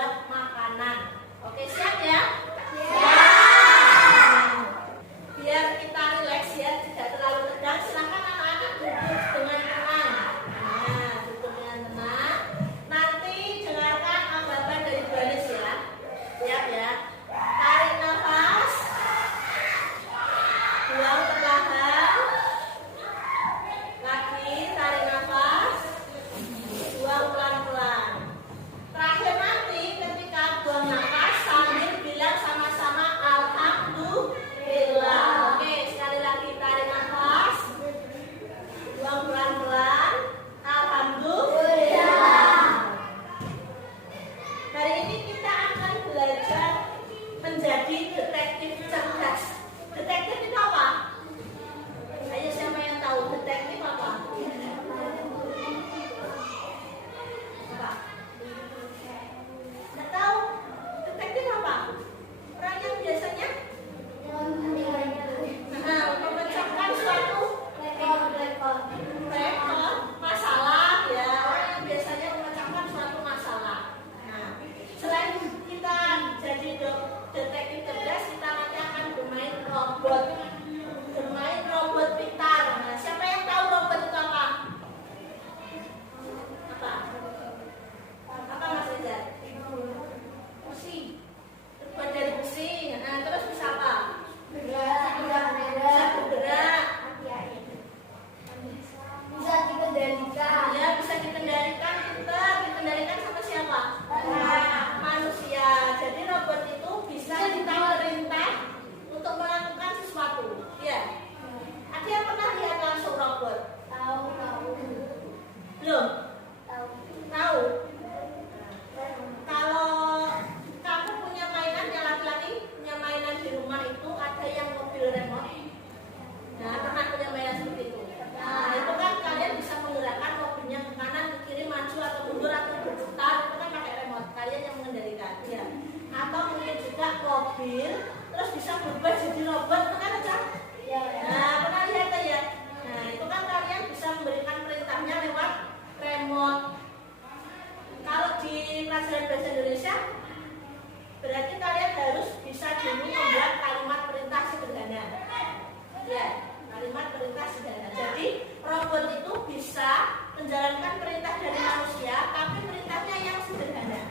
membuat makanan. Oke, siap ya? Biar kita rileks ya, tidak terlalu tegang, silakan anak-anak duduk dengan tenang. Nah, duduk dengan tenang. Nanti dengarkan anggapan dari Bu Anis ya. Siap ya? Tarik nafas, buang perlahan. Lagi tarik nafas, buang pelan-pelan. Terakhir nanti ketika buang nafas sambil bilang sama-sama alhamdulillah. Oke, sekali lagi tarik nafas, buang pelan-pelan, alhamdulillah. Hari ini kita akan belajar menjadi detektif cerdas. Detektif itu apa? Ayo, siapa yang tahu detektif apa? Apa? Nggak tahu? Detektif apa? Orang yang biasanya memecahkan suatu rekor masalah ya, orang yang biasanya memecahkan suatu masalah. Nah, selain kita jadi detektif cerdas, kita nanti akan bermain robot pintar. Nah, siapa yang tahu robot itu apa? Apa Mas Rizal? Besi. Terbuat dari besi. Nah, terus bisa apa? Bisa bergerak. Bisa dikendalikan. Ya, bisa dikendalikan. Dikendalikan sama siapa? Manusia. Jadi robot itu bisa kita perintah untuk melakukan sesuatu. Ya. Ada yang pernah lihat langsung robot? Tahu. Belum? Tahu. Tahu? Kalau kamu punya mainan, yang laki-laki punya mainan di rumah itu ada yang mobil remote. Nah, pernah punya mainan seperti itu. Nah, itu kan kalian bisa menggerakkan mobilnya ke kanan, ke kiri, maju atau mundur atau berputar. Itu kan pakai remote. Kalian yang mengendalikan. Ya. Atau mungkin juga mobil terus bisa berubah jadi robot, kan aja? Nah, pernah lihat ya? Nah, itu kan kalian bisa memberikan perintahnya lewat remote. Kalau di pelajaran bahasa Indonesia, berarti kalian harus bisa dulu membuat kalimat perintah sederhana. Ya, kalimat perintah sederhana. Jadi, robot itu bisa menjalankan perintah dari manusia, tapi perintahnya yang sederhana.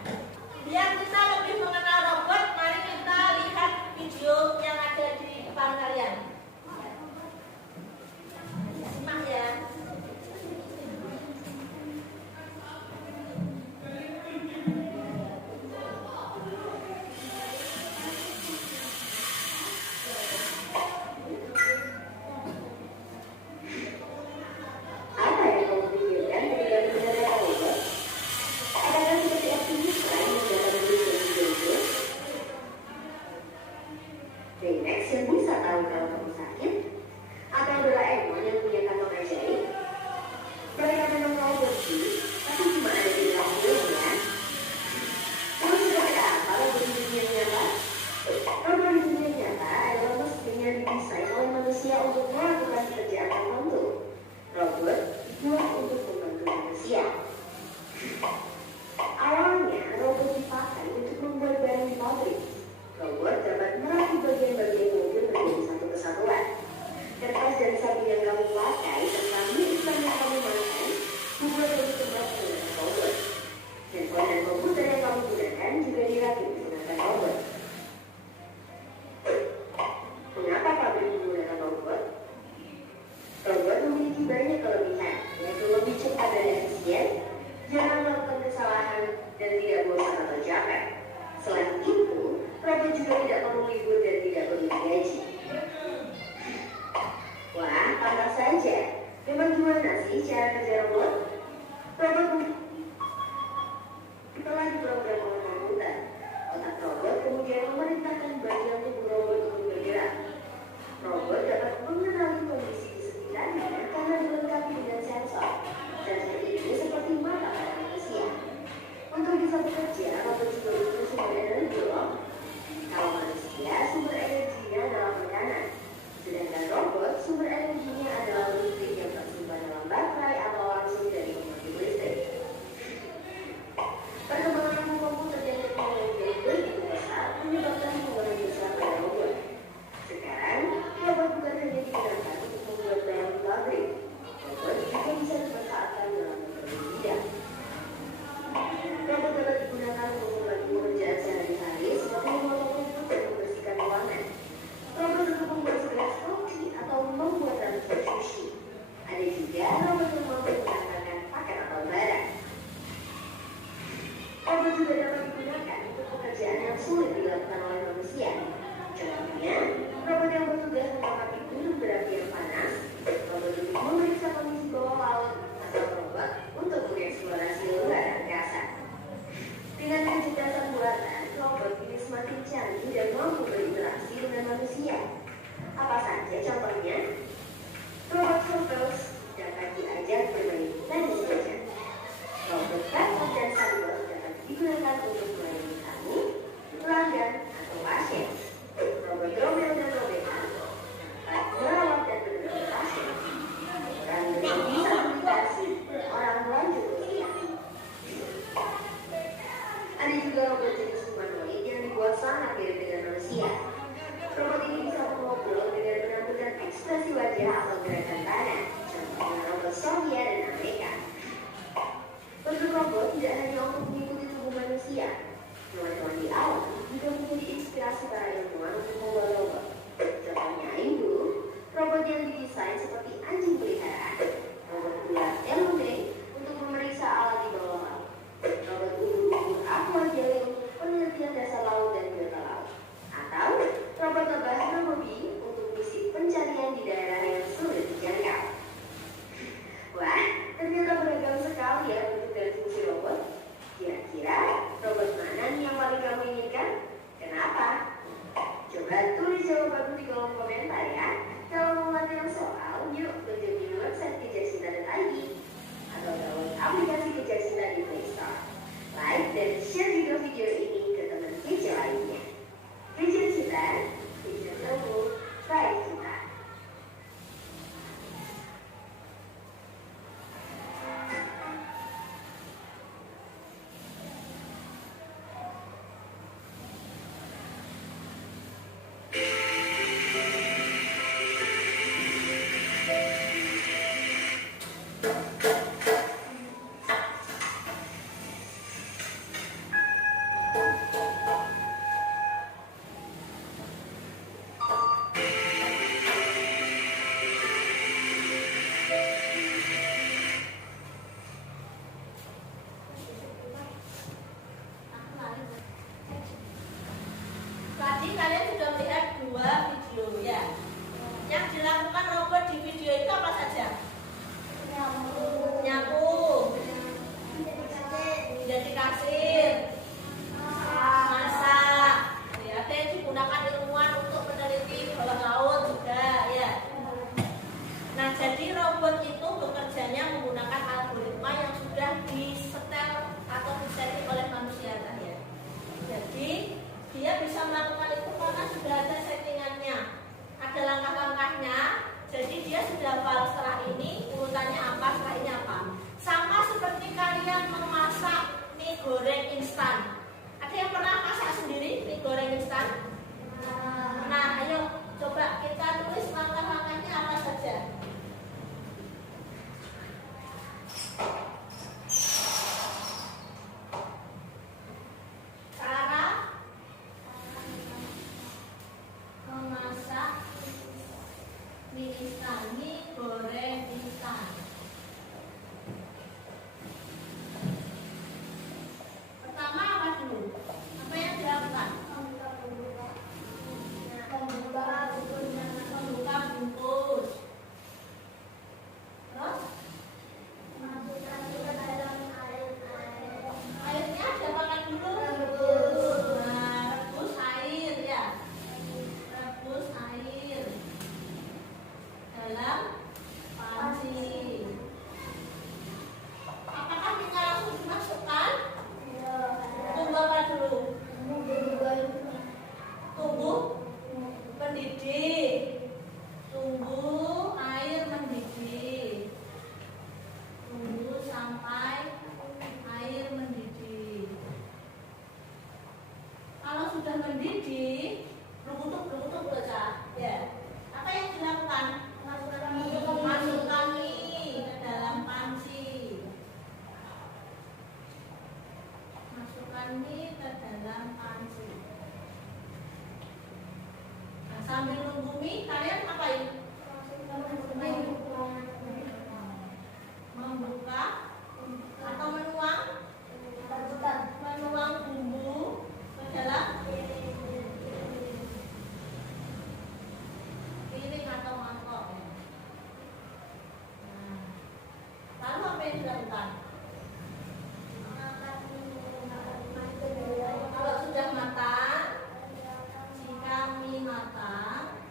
Biar kita lebih mengenal robot, mari kita lihat video yang ada di depan kalian. Simak ya. robot jenis humanoid yang dibuat sangat mirip dengan manusia. Robot ini bisa mengobrol dengan menampilkan ekspresi wajah atau gerakan tangan, contohnya robot Sonia dan Amerika. Bentuk robot tidak hanya untuk mengikuti tubuh manusia. Hewan-hewan di alam juga menjadi inspirasi para ilmuwan untuk membuat robot. Contohnya Aimbu, robot yang didesain seperti anjing peliharaan. Robot ular Elome untuk memeriksa alat di bawah laut. Robot ubur-ubur Aquagel untuk penelitian dasar laut dan biota laut. Atau robot lebah Namobi untuk misi pencarian di daerah yang sulit dijangkau. Wah, ternyata beragam sekali ya bentuk dan fungsi robot. Kira-kira robot mana nih yang paling kamu inginkan? Kenapa? Coba tulis jawabanmu di kolom komentar ya. Kalau mau latihan soal, yuk kunjungi website kejarcinta.id atau download aplikasi Kejar Cinta di Play Store. Like dan share juga video ini ke teman kece lainnya. Kejar Cinta, kejar ilmu, raih cinta. Tadi kalian sudah melihat dua video ya. Yang dilakukan robot di video itu apa saja? Nyapu, jadi kasir, masak. Ya, ada yang digunakan ilmuwan untuk meneliti bawah laut juga ya. Nah, jadi robot itu bekerjanya menggunakan algoritma yang sudah disetel atau disetting oleh manusia tadi ya. Jadi dia bisa melakukan itu karena sudah ada settingannya, ada langkah-langkahnya. Jadi dia sudah hafal setelah ini urutannya apa, setelah ini apa. Sama seperti kalian memasak mie goreng instan. Ada yang pernah masak sendiri mie goreng instan? Nah, ayo coba kita tulis langkah-langkahnya apa saja. Cara memasak mie instan, mie goreng instan. Pertama apa dulu? Apa yang dilakukan? Membuka bungkus. Terus airnya diapakan dulu? Nah, rebus air ya. Rebus air dalam panci. Apakah kita langsung dimasukkan? Tunggu apa dulu? Tunggu mendidih. Tunggu air mendidih. Tunggu sampai air mendidih. Kalau sudah mendidih, berkutuk baca. Ya. Apa yang dilakukan? Masukkan mie ke dalam panci. Masukkan mie ke dalam panci. Nah, sambil nunggu mie, kalian ngapain? Membuka atau menuang bumbu ke dalam piring atau mangkok. Nah, lalu apa yang dilakukan? Kalau sudah matang, jika mie matang,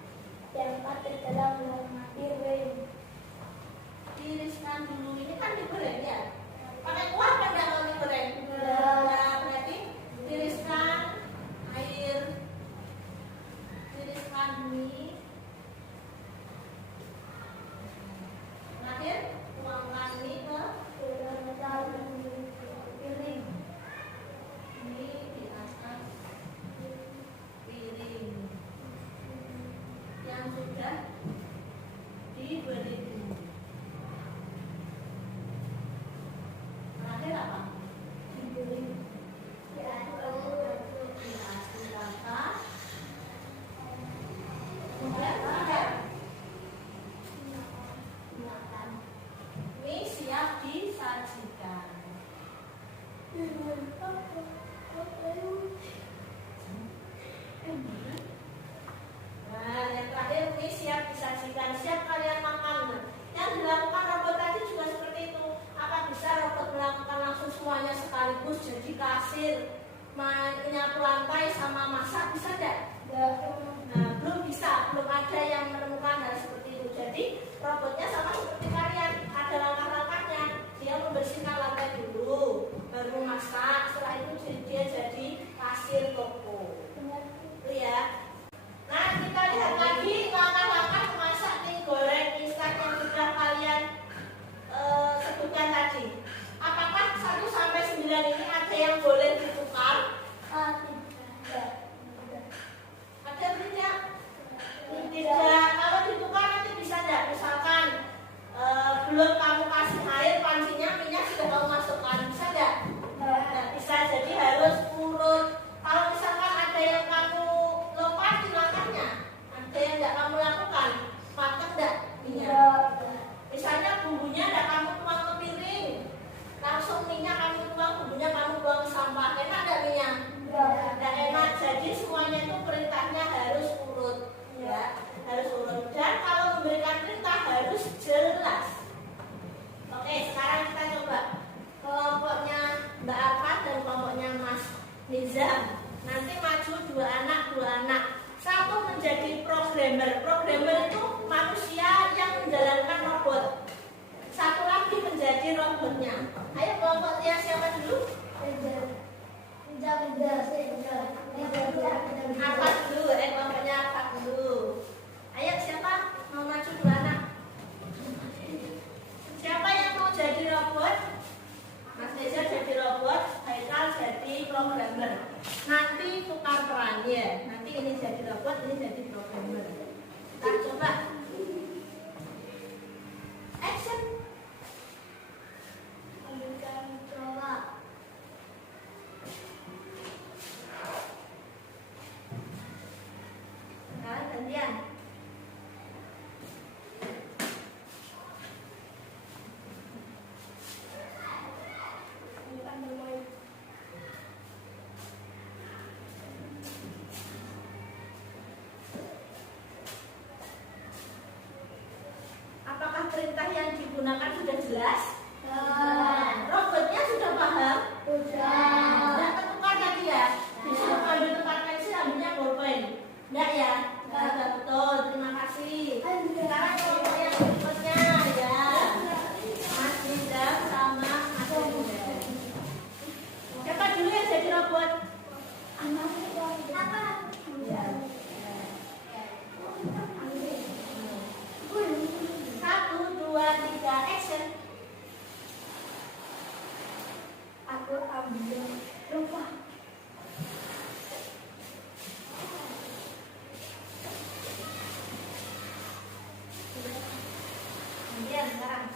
Nanti maju dua anak. Satu menjadi programmer. Programmer itu manusia yang menjalankan robot. Satu lagi menjadi robotnya. Ayo kelompoknya siapa dulu? Apa dulu? Kelompoknya apa dulu? Ayo siapa mau maju dua anak? Siapa yang mau jadi robot? Mas Reza jadi robot, Haikal jadi programmer. Nanti tukar peran ya. Nanti ini jadi robot, ini jadi programmer. Kita coba. Action. Sekarang gantian. Apakah perintah yang digunakan sudah jelas? Robotnya sudah paham? Tidak ketukar tadi ya? Disuruh ambil tempat pensil, ambilnya bolpen. Enggak ya? Enggak betul, terima kasih. Sekarang kelompok yang berikutnya ya, Mas Nidam sama Mas Nidam. Siapa dulu yang jadi robot? Ya. 1, 2, 3, action. Aku ambil lupa. Kemudian sekarang.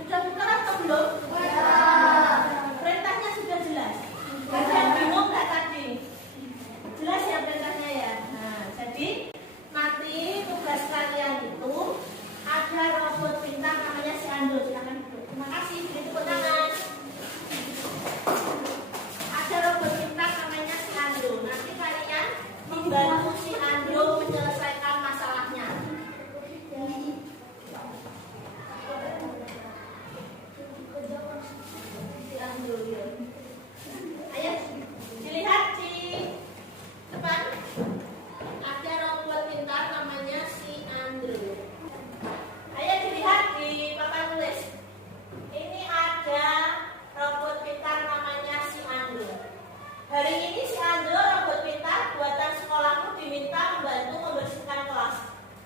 Sudah buka atau belum? Perintahnya sudah jelas. Ada yang bingung nggak tadi? Jelas ya perintahnya ya. Nah, jadi nanti tugas kalian itu ada robot pintar namanya si Ando. Silakan duduk. Terima kasih. Beri tepuk tangan. Ada robot pintar namanya si Ando. Nanti kalian membantu si Ando menyelesaikan masalahnya. Ayo dilihat di depan ada robot pintar namanya si Andrew. Ayo dilihat di papan tulis. Ini ada robot pintar namanya si Andrew. Hari ini si Andrew robot pintar buatan sekolahmu diminta membantu membersihkan kelas.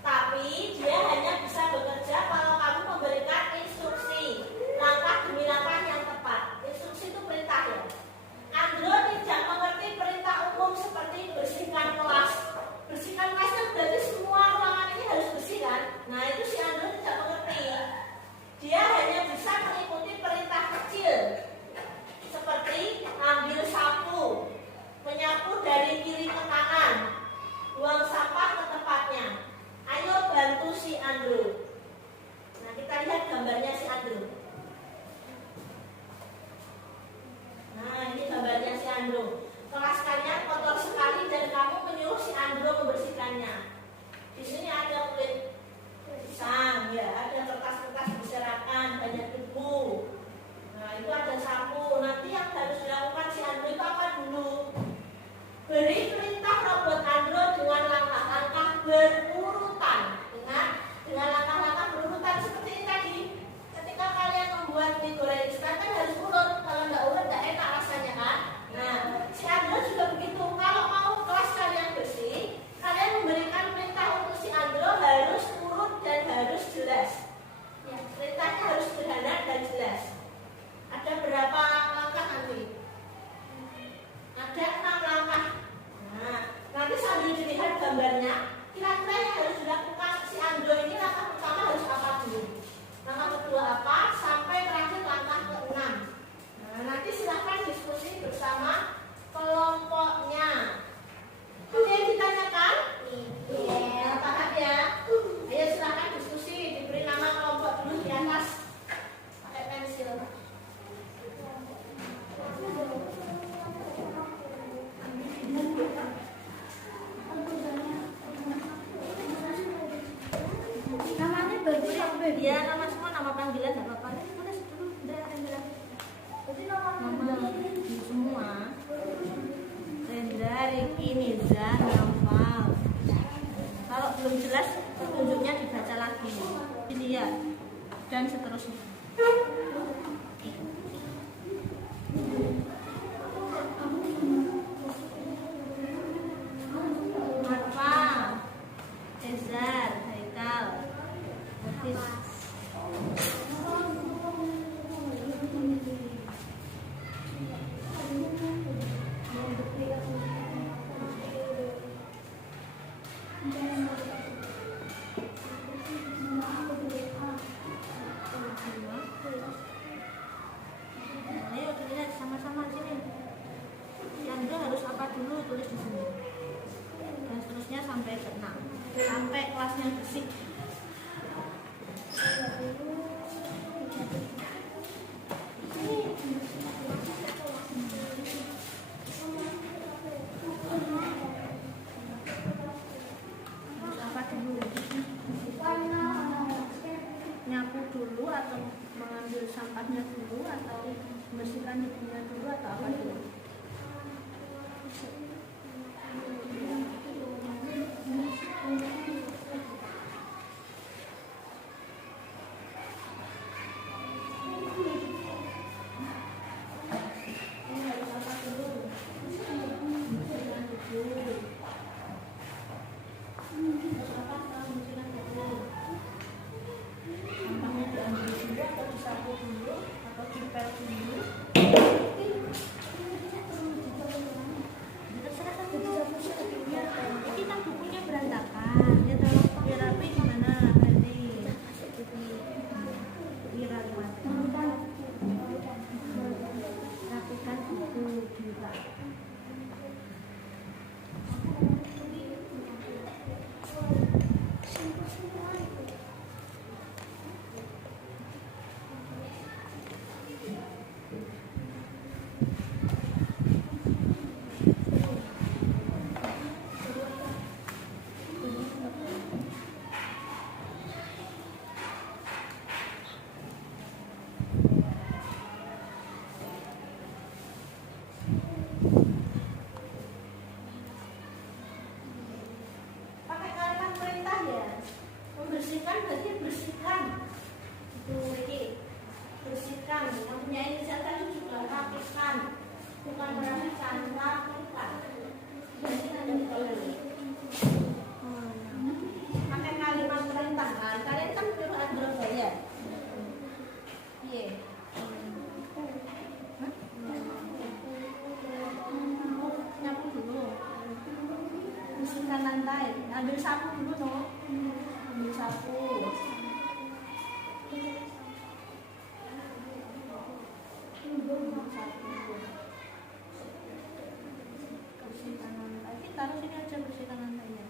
Tapi dia hanya bisa bekerja kalau kamu memberikan instruksi langkah demi langkah yang tepat. Instruksi itu perintah ya. Andrew tidak mengerti perintah umum seperti bersihkan kelas. Bersihkan kelas kan berarti semua ruangan ini harus bersih kan? Nah itu si Andrew tidak mengerti. Dia hanya bisa mengikuti perintah kecil seperti ambil sapu, menyapu dari kiri ke kanan, buang sampah ke tempatnya. Ayo bantu si Andrew. Nah kita lihat gambarnya si Andrew. Nah ini gambarnya si Andrew. Kelas kalian kotor sekali dan kamu menyuruh si Andrew membersihkannya. Di sini ada kulit pisang, ya, ada kertas-kertas berserakan, banyak debu. Nah itu ada sapu. Nanti yang harus dilakukan si Andrew itu apa dulu? Beri perintah robot Andrew dengan langkah-langkah berurutan. Dengan langkah-langkah berurutan seperti ini tadi. Ketika kalian membuat mie goreng instan kan harus urut. Kalau nggak urut nggak enak rasanya kan. Nah si Andrew juga begitu. Kalau mau kelas kalian bersih, kalian memberikan perintah untuk si Andrew harus urut dan harus jelas. Ya, perintahnya harus sederhana dan jelas. Ada berapa langkah nanti? Ada 6 langkah. Nah, nanti sambil dilihat gambarnya, kira-kira yang harus dilakukan si Andrew ini langkah pertama harus apa dulu? Langkah kedua apa? Sampai terakhir langkah ke-6. Nah, nanti silahkan diskusi bersama kelompoknya. Ada yang ditanyakan? Iya. Paham ya? Ayo silahkan diskusi. Diberi nama kelompok dulu di atas. Pakai pensil. Ambil Ya nama semua, nama panggilan nggak apa-apa. Ini tulis dulu, Rendra. Nama semua. Rendra, Riki, Niza, Naufal. Kalau belum jelas, petunjuknya dibaca lagi. Dilihat dan seterusnya. Tulis di sini dan seterusnya sampai ke 6 sampai kelasnya bersih. Harus apa dulu? Nyapu dulu atau mengambil sampahnya dulu atau membersihkan hidungnya dulu atau apa dulu? Ambil sapu dulu toh. Ambil sapu. Bersihkan lantai. Kita taruh sini aja, bersihkan lantainya.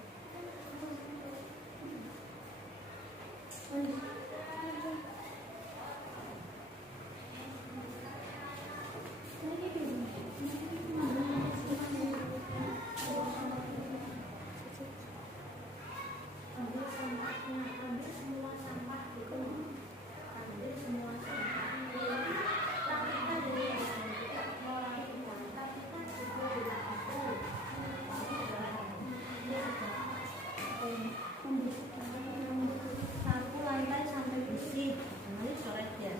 Sapu lantai sampai bersih. Nanti coret ya.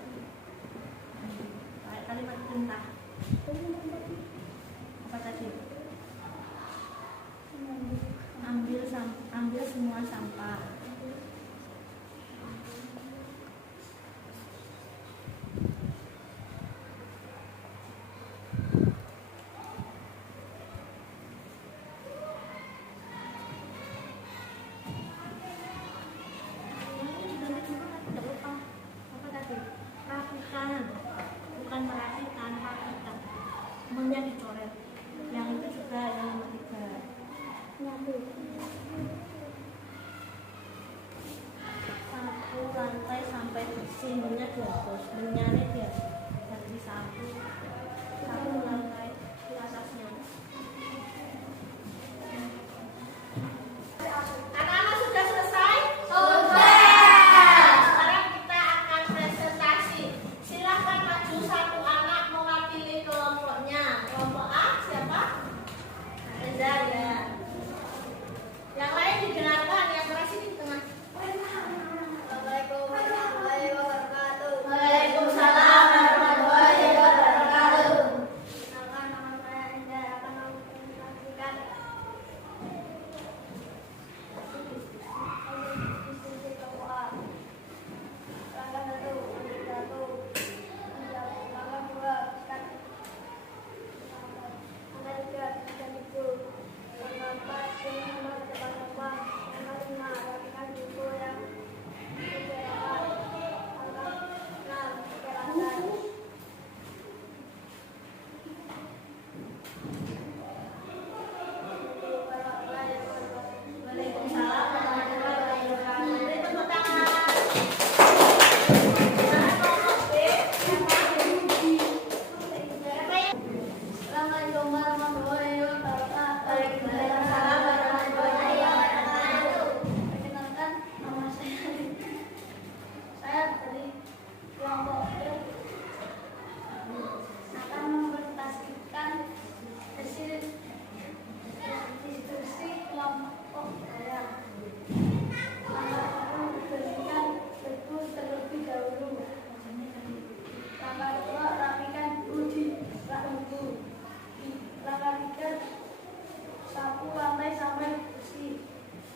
Kalimat perintah. Apa tadi? Ambil semua sampah. Semuanya dicoret. Yang itu juga yang nomor 3. Sapu lantai sampai bersih. Minyak dihapus. Minyaknya dia ganti sapu. Sapu lantai di atasnya. Anak-anak sudah selesai? Sudah. Sekarang kita sapu lantai sampai bersih.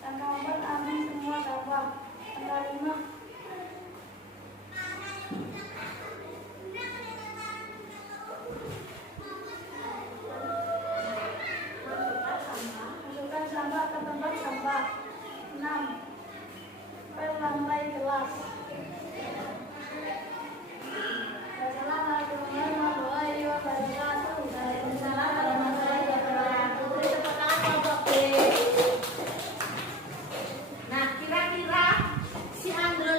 Yang keempat, ambil semua sampah. Yang kelima, masukkan sampah ke tempat sampah. 6. Pel lantai kelas. Wassalamualaikum warahmatullahi wabarakatuh. Waalaikumsalam warahmatullahi wabarakatuh. Beri tepuk tangan untuk B. Nah, kira-kira si Andro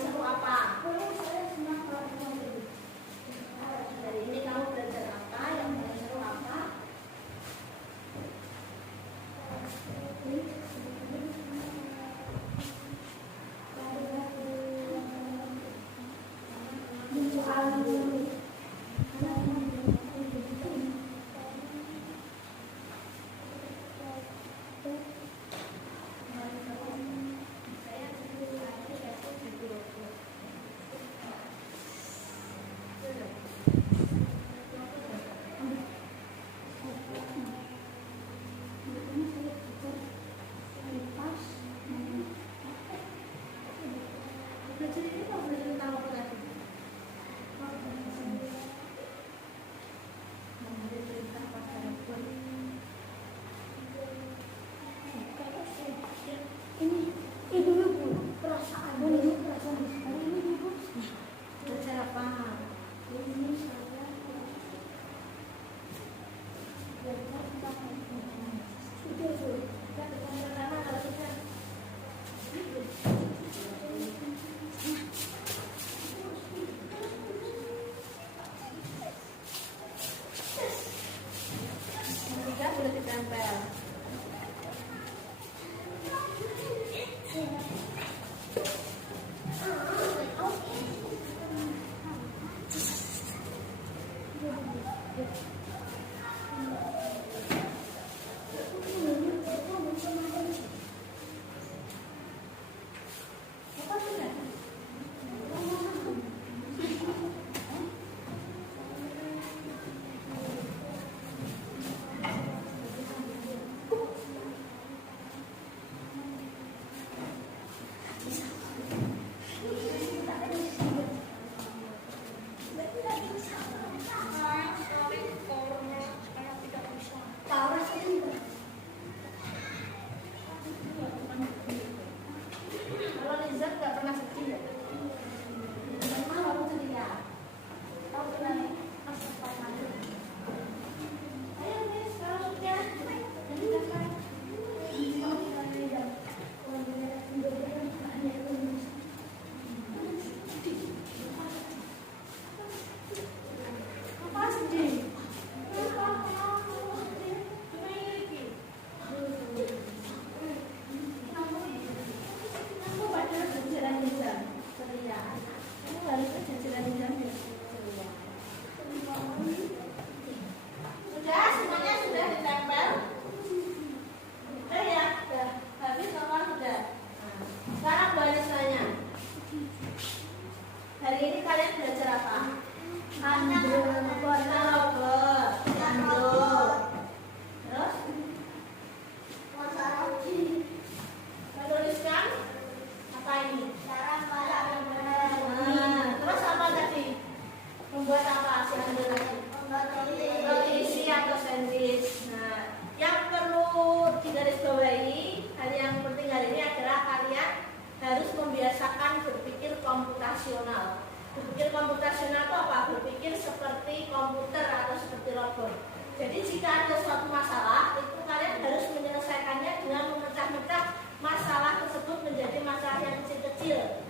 seru apa? Saya senang kalau Hari ini kamu belajar apa? Yang paling seru apa? Belajar ini mau belajar tentang apa tadi? Memberi perintah pada Rabbul. ini Bu, perasaan ini perasaan ini Bu. Belajar apa? Ini saya sudah Bu. Kita depan pertama kalau kita yang tiga boleh ditempel. Apa sudah? Kalau Lizard nggak pernah sedih ya? Memang kamu sedih ya? Tahu pernah pas mandi. Ayo Miss, kalau sudah jadi kakak. Apa sedih? Kamu padahal jalan jam ceria. Kamu harusnya jalan jam ya ceria. Sudah semuanya sudah ditempel. Sudah ya, sudah habis nomor sudah. Nah, sekarang boleh tanya. Hari ini kalian belajar apa? Robot. Terus menuliskan apa ini? Nah, terus apa tadi? Membuat apa sih Anda tadi? Roti isi atau sandwich. Nah, yang perlu digarisbawahi, hal yang penting hari ini adalah kalian harus membiasakan berpikir komputasional. Berpikir komputasional itu apa? Berpikir seperti komputer atau seperti robot. Jadi jika ada suatu masalah, itu kalian harus menyelesaikannya dengan memecah-mecah masalah tersebut menjadi masalah yang kecil-kecil.